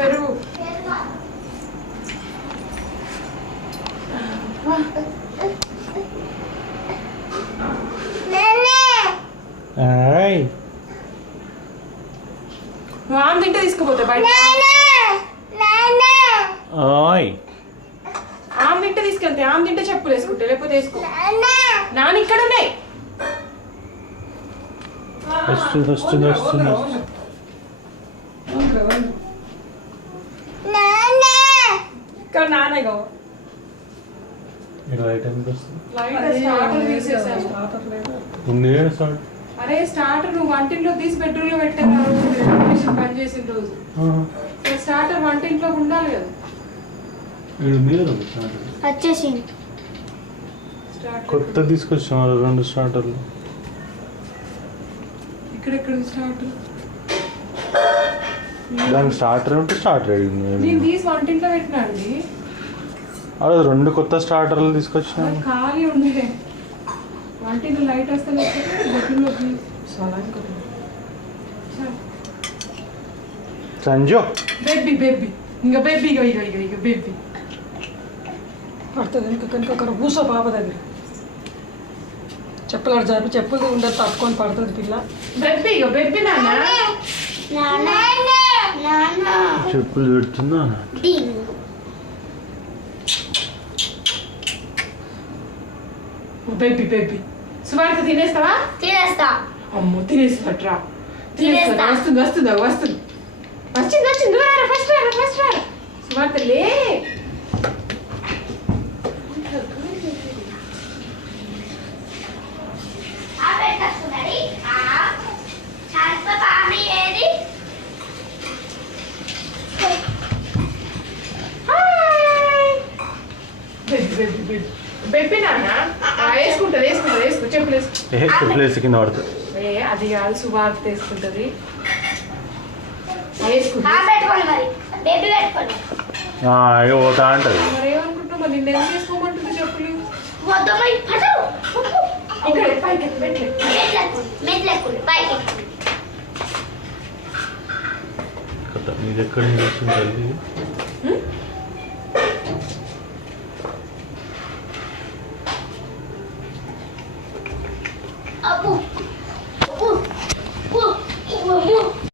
పెరుగు నువ్వు ఆమె తింటే తీసుకుపోతే బయట ఆమె తింటే తీసుకెళ్తే ఆమె తింటే చెప్పులు వేసుకుంటే లేకపోతే వేసుకో నాన్న ఇక్కడ ఉన్నాయి ఇక్కడ నాన్న అరే స్టార్టర్ నువ్వు వంటింట్లో తీసి బెడ్రూమ్ లో పెట్టాను పని చేసిన రోజు స్టార్టర్ వంటింట్లో ఉండాలి కదా వచ్చేసింది కొత్త తీసుకొచ్చాం 2 స్టార్టర్లు ఇక్కడెక్కడ స్టార్టర్ దానికి స్టార్టర్ ఉంటే స్టార్టర్ నేను తీసి వంటింట్లో పెట్టినా అండి అదే 2 కొత్త స్టార్టర్లు తీసుకొచ్చిన ఖాళీ ఉండే వంటింట్లో లైట్ వస్తే బెడ్రూమ్లో సంజు బేబీ బేబీ ఇంకా బేబీ ఇక బేబీ పడుతుంది ఇంకా కనుక అక్కడ కూసో పాప దగ్గర చెప్పులు జరిపి చెప్పులు ఉండదు తట్టుకొని పడుతుంది పిల్ల బేబీ ఇక బేబీ నాన్న చెప్పులు పెడుతుందా బేబీ బేబీ సువార్త తినేస్తావా తినేస్తా అమ్మో తినేస్తాట్రా తినేస్తా. వస్తుంది వచ్చింది ఫస్ట్ రారా సువార్త లే బేబీ నాన్న వేసుకుంటది వేసుకో చెప్పులు ప్లేస్ కింద పడుతుంది అది కాదు సువార్త వేసుకుంటది పోతా అంటది మరి ఏమనుకుంటున్నావు మరి నిన్న ఏం చేసుకోమంటుంది చెప్పులు మీరు ఎక్కడ తల్లి